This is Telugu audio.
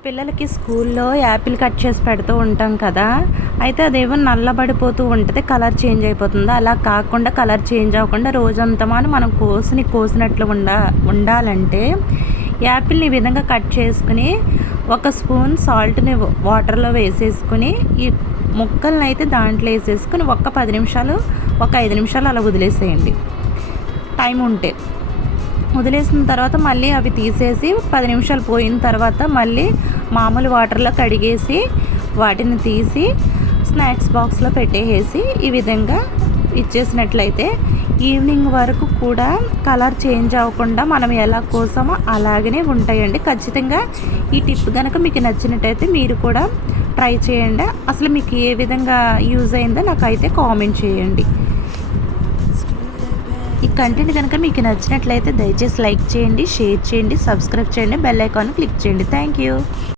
పిల్లలకి స్కూల్లో యాపిల్ కట్ చేసి పెడుతూ ఉంటాం కదా అయితే అదేమో నల్లబడిపోతూ ఉంటుంది కలర్ చేంజ్ అయిపోతుంది. అలా కాకుండా కలర్ చేంజ్ అవ్వకుండా రోజంతా మనం కోసిని కోసినట్లు ఉండ ఉండాలంటే యాపిల్ని ఈ విధంగా కట్ చేసుకుని ఒక స్పూన్ సాల్ట్ని వాటర్లో వేసేసుకుని ఈ ముక్కల్ని అయితే దాంట్లో వేసేసుకుని ఒక్క పది నిమిషాలు ఒక ఐదు నిమిషాలు అలా వదిలేసేయండి. టైం ఉంటే. వదిలేసిన తర్వాత మళ్ళీ అవి తీసేసి పది నిమిషాలు పోయిన తర్వాత మళ్ళీ మామూలు వాటర్లో కడిగేసి వాటిని తీసి స్నాక్స్ బాక్స్లో పెట్టేసి ఈ విధంగా ఇచ్చేసినట్లయితే ఈవినింగ్ వరకు కూడా కలర్ చేంజ్ అవ్వకుండా మనం ఎలా కోసామో అలాగనే ఉంటాయండి. ఖచ్చితంగా ఈ టిప్ కనుక మీకు నచ్చినట్టయితే మీరు కూడా ట్రై చేయండి. అసలు మీకు ఏ విధంగా యూజ్ అయిందో నాకు అయితే కామెంట్ చేయండి. కంటెంట్ కనుక మీకు నచ్చినట్లయితే దయచేసి లైక్ చేయండి షేర్ చేయండి సబ్స్క్రైబ్ చేయండి బెల్ ఐకాన్ క్లిక్ చేయండి. Thank you